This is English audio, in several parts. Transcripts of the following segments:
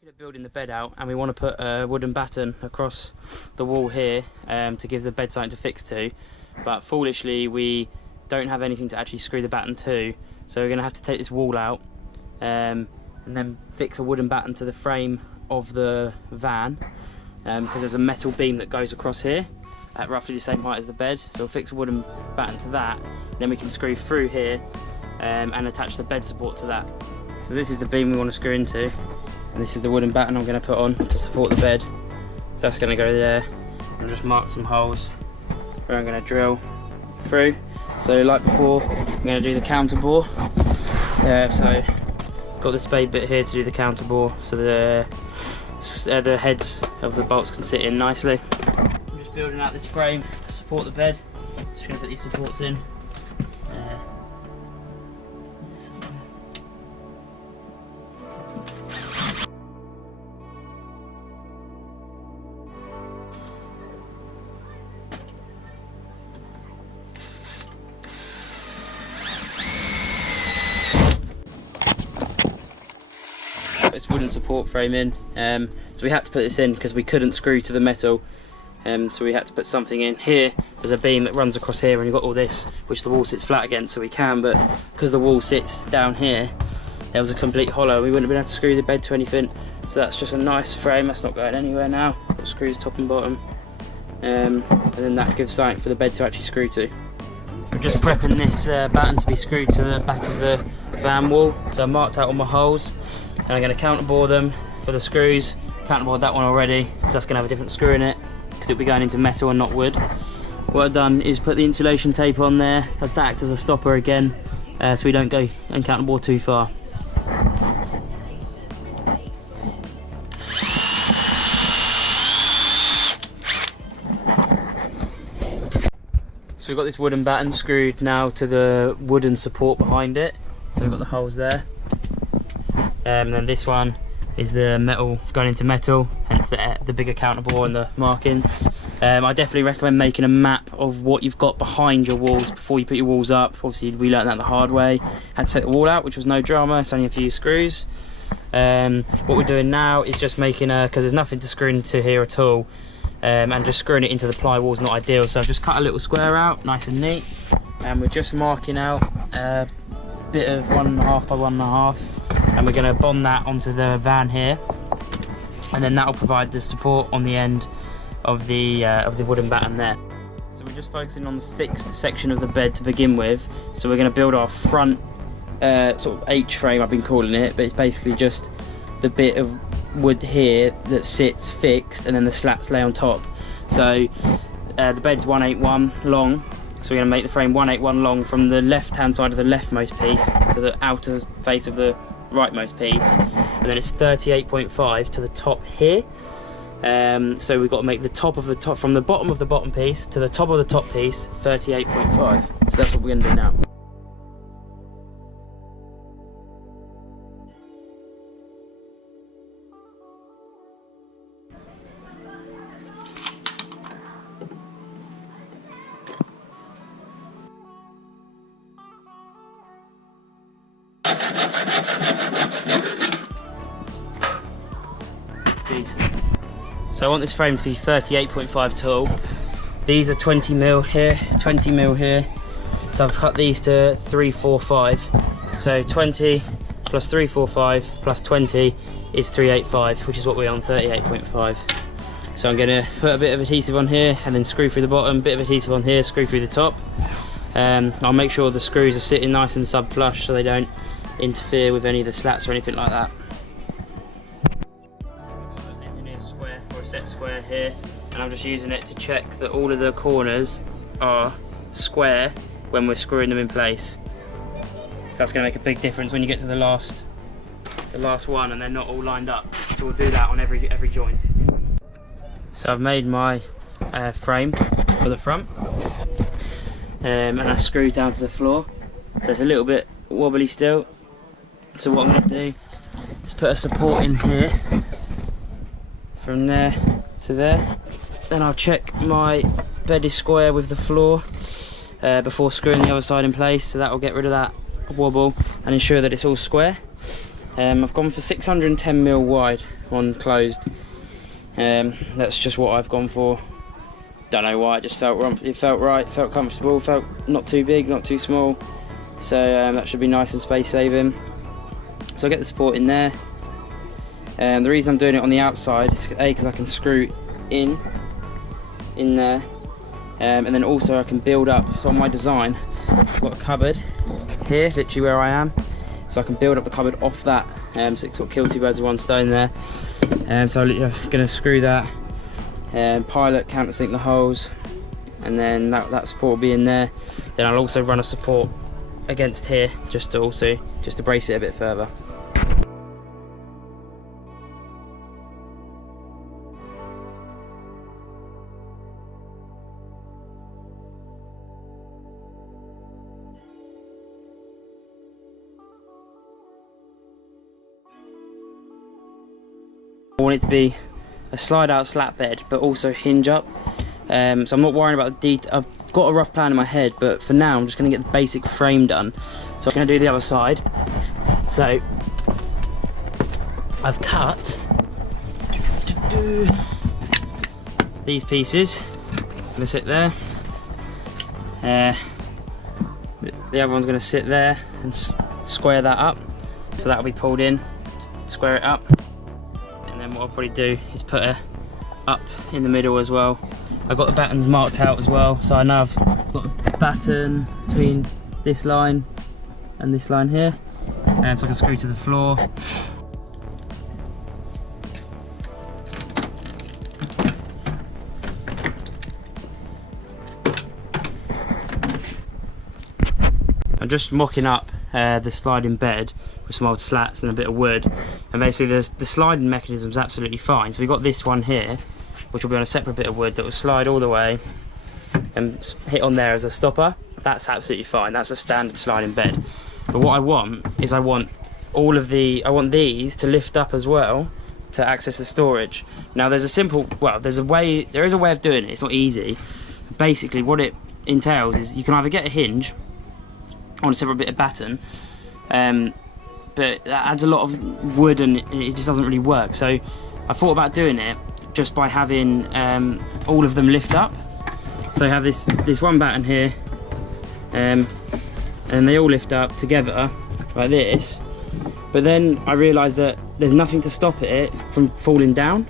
Looking at building the bed out, and we want to put a wooden batten across the wall here to give the bed something to fix to, but foolishly we don't have anything to actually screw the batten to, so we're going to have to take this wall out and then fix a wooden batten to the frame of the van, because there's a metal beam that goes across here at roughly the same height as the bed, so we'll fix a wooden batten to that, then we can screw through here and attach the bed support to that. So this is the beam we want to screw into, and this is the wooden batten I'm going to put on to support the bed. So that's going to go there. I'll just mark some holes where I'm going to drill through. So like before, I'm going to do the counter bore. So got the spade bit here to do the counter bore, so the heads of the bolts can sit in nicely. I'm just building out this frame to support the bed. Just going to put these supports in. This wooden support frame in, so we had to put this in because we couldn't screw to the metal, so we had to put something in. Here there's a beam that runs across here, and you've got all this which the wall sits flat against, so we can, but because the wall sits down here there was a complete hollow, we wouldn't have been able to screw the bed to anything. So that's just a nice frame that's not going anywhere now. Got screws top and bottom, and then that gives something for the bed to actually screw to. We're just prepping this batten to be screwed to the back of the van wall, so I marked out all my holes. And I'm going to counterbore them for the screws. Counterbored that one already because that's going to have a different screw in it because it'll be going into metal and not wood. What I've done is put the insulation tape on there as to act as a stopper again, so we don't go and counterbore too far. So we've got this wooden batten screwed now to the wooden support behind it. So we've got the holes there. And then this one is the metal going into metal, hence the bigger counterbore and the marking. I definitely recommend making a map of what you've got behind your walls before you put your walls up. Obviously we learned that the hard way. Had to take the wall out, which was no drama, it's only a few screws. What we're doing now is just making because there's nothing to screw into here at all, and just screwing it into the ply wall is not ideal, so I've just cut a little square out, nice and neat, and we're just marking out a bit of 1.5 by 1.5. And we're going to bond that onto the van here, and then that will provide the support on the end of the wooden batten there. So we're just focusing on the fixed section of the bed to begin with. So we're going to build our front sort of H frame, I've been calling it, but it's basically just the bit of wood here that sits fixed, and then the slats lay on top. So the bed's 181 long. So we're going to make the frame 181 long from the left hand side of the leftmost piece to the outer face of the rightmost piece, and then it's 38.5 to the top here. So we've got to make the top of the top, from the bottom of the bottom piece to the top of the top piece, 38.5. So that's what we're going to do now. So I want this frame to be 38.5 tall. These are 20mm here, 20mm here. So I've cut these to 345. So 20 plus 345 plus 20 is 385, which is what we're on, 38.5. So I'm going to put a bit of adhesive on here and then screw through the bottom, bit of adhesive on here, screw through the top. I'll make sure the screws are sitting nice and sub-flush so they don't interfere with any of the slats or anything like that. Set square here, and I'm just using it to check that all of the corners are square when we're screwing them in place. That's going to make a big difference when you get to the last one and they're not all lined up. So we'll do that on every joint. So I've made my frame for the front, and I screwed down to the floor, so it's a little bit wobbly still. So what I'm going to do is put a support in here from there to there. Then I'll check my bed is square with the floor before screwing the other side in place, so that will get rid of that wobble and ensure that it's all square. I've gone for 610mm wide on closed. That's just what I've gone for. Don't know why, it just felt right, it felt comfortable, felt not too big, not too small. So that should be nice and space saving. So I get the support in there. The reason I'm doing it on the outside is A, because I can screw in there, and then also I can build up. So on my design, I've got a cupboard here, literally where I am, so I can build up the cupboard off that, so it sort of kill two birds with one stone there. So I'm going to screw that, pilot, countersink the holes, and then that support will be in there. Then I'll also run a support against here, just to brace it a bit further. I want it to be a slide out slat bed, but also hinge up. So I'm not worrying about the detail. I've got a rough plan in my head, but for now I'm just going to get the basic frame done. So I'm going to do the other side. So I've cut these pieces. I'm going to sit there. The other one's going to sit there and square that up. So that'll be pulled in, square it up. And then what I'll probably do is put a up in the middle as well. I've got the battens marked out as well, so I know I've got a batten between this line and this line here, and so I can screw to the floor. I'm just mocking up the sliding bed with some old slats and a bit of wood, and basically the sliding mechanism is absolutely fine. So we've got this one here, which will be on a separate bit of wood that will slide all the way and hit on there as a stopper. That's absolutely fine, that's a standard sliding bed. But what I want is I want these to lift up as well to access the storage. Now there is a way of doing it. It's not easy. Basically what it entails is you can either get a hinge on a separate bit of batten, but that adds a lot of wood and it just doesn't really work. So I thought about doing it just by having all of them lift up. So I have this one batten here, and they all lift up together like this. But then I realised that there's nothing to stop it from falling down.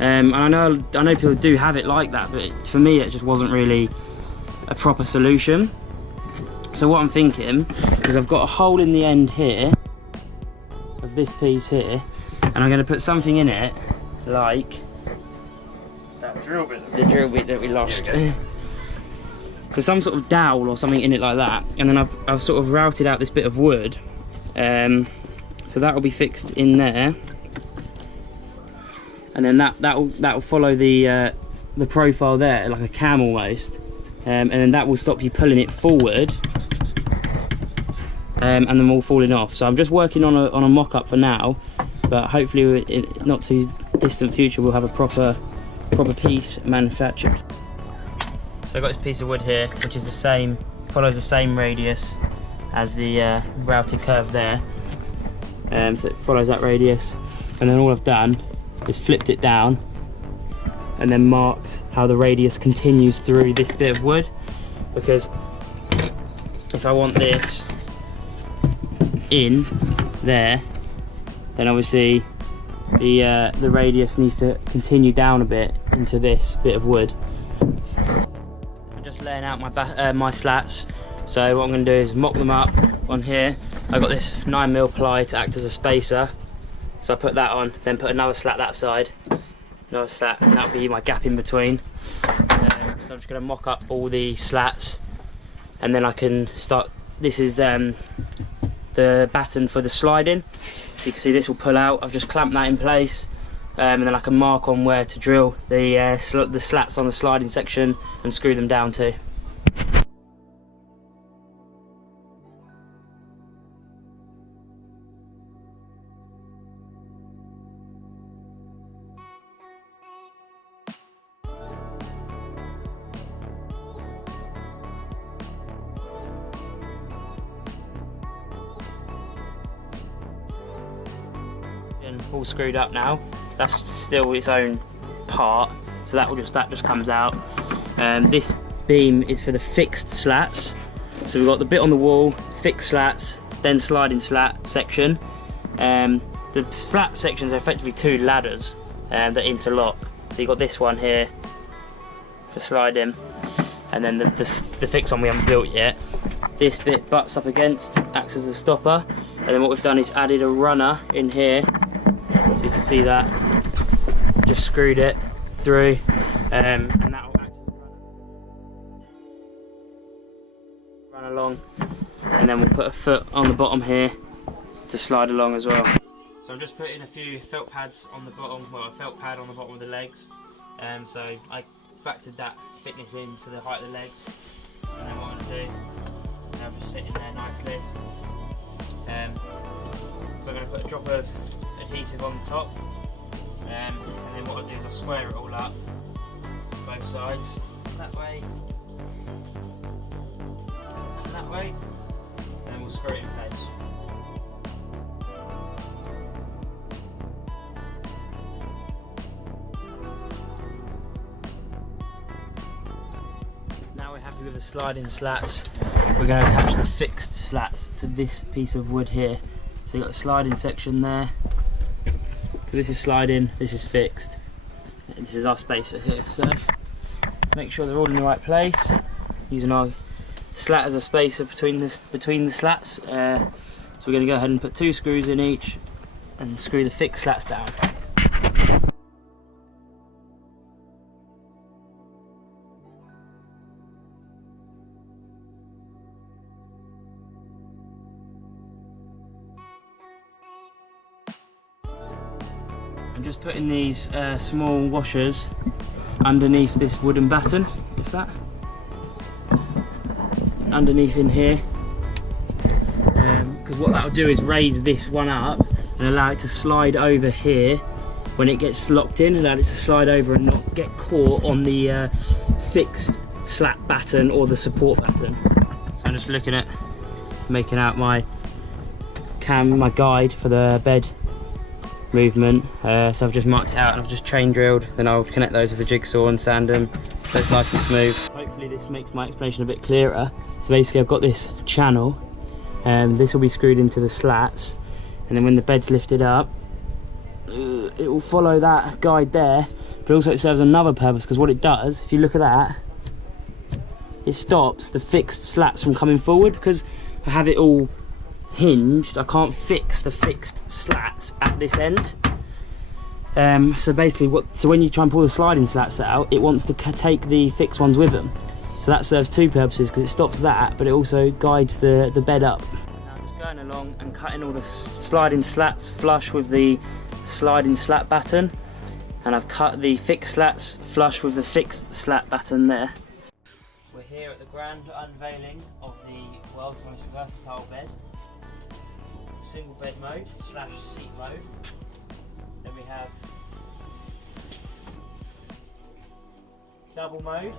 And I know people do have it like that, but for me it just wasn't really a proper solution. So what I'm thinking is I've got a hole in the end here of this piece here, and I'm going to put something in it like that drill bit. The drill bit that we lost. So some sort of dowel or something in it like that, and then I've sort of routed out this bit of wood, so that will be fixed in there, and then that will follow the profile there like a cam almost, and then that will stop you pulling it forward. And them all falling off. So I'm just working on a mock-up for now, but hopefully in not too distant future we'll have a proper piece manufactured. So I've got this piece of wood here, which is follows the same radius as the routed curve there. So it follows that radius, and then all I've done is flipped it down and then marked how the radius continues through this bit of wood, because if I want this in there, then obviously the radius needs to continue down a bit into this bit of wood. I'm just laying out my slats, so what I'm going to do is mock them up on here. I've got this 9mm ply to act as a spacer, so I put that on, then put another slat that side, another slat, and that'll be my gap in between. So I'm just going to mock up all the slats, and then I can start. This is the batten for the sliding, so you can see this will pull out. I've just clamped that in place, and then I can mark on where to drill the slats on the sliding section and screw them down too. all screwed up now. That's still its own part, so that just comes out. This beam is for the fixed slats. So we've got the bit on the wall, fixed slats, then sliding slat section. The slat sections are effectively two ladders that interlock. So you've got this one here for sliding, and then the fixed one we haven't built yet. This bit butts up against, acts as the stopper, and then what we've done is added a runner in here, so you can see that. Just screwed it through, and that will act as a run along, and then we'll put a foot on the bottom here to slide along as well. So I'm just putting a few felt pads on the bottom, well, a felt pad on the bottom of the legs, so I factored that thickness in to the height of the legs, and then what I'm going to do, now just sitting there nicely. So I'm going to put a drop of adhesive on the top, and then what I'll do is I'll square it all up, both sides, that way, and that way, and then we'll screw it in place. Now we're happy with the sliding slats, we're going to attach the fixed slats to this piece of wood here. So you've got the sliding section there. So this is sliding, this is fixed. And this is our spacer here. So make sure they're all in the right place. Using our slat as a spacer between the slats. So we're going to go ahead and put 2 screws in each and screw the fixed slats down. I'm just putting these small washers underneath this wooden batten, if that, underneath in here, because what that will do is raise this one up and allow it to slide over here when it gets locked in, allow it to slide over and not get caught on the fixed slat batten or the support batten. So I'm just looking at making out my guide for the bed movement, so I've just marked it out and I've just chain drilled, then I'll connect those with a jigsaw and sand them so it's nice and smooth. Hopefully this makes my explanation a bit clearer. So basically I've got this channel, this will be screwed into the slats, and then when the bed's lifted up it will follow that guide there, but also it serves another purpose, because what it does, if you look at that, it stops the fixed slats from coming forward. Because I have it all hinged, I can't fix the fixed slats at this end. So basically so when you try and pull the sliding slats out, it wants to take the fixed ones with them. So that serves 2 purposes, because it stops that, but it also guides the bed up. Now I'm just going along and cutting all the sliding slats flush with the sliding slat batten, and I've cut the fixed slats flush with the fixed slat batten there. We're here at the grand unveiling of the world's most versatile bed. Single bed mode / seat mode. Then we have double mode.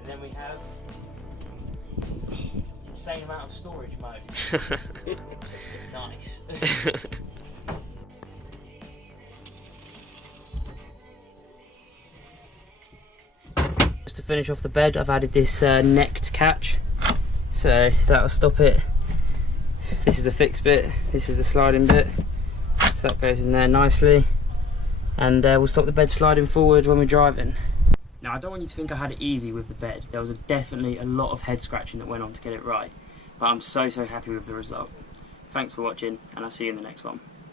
And then we have insane amount of storage mode. Nice. Just to finish off the bed, I've added this necked catch. So that'll stop it. This is the fixed bit, this is the sliding bit. So that goes in there nicely. And we'll stop the bed sliding forward when we're driving. Now I don't want you to think I had it easy with the bed. There was definitely a lot of head scratching that went on to get it right. But I'm so happy with the result. Thanks for watching, and I'll see you in the next one.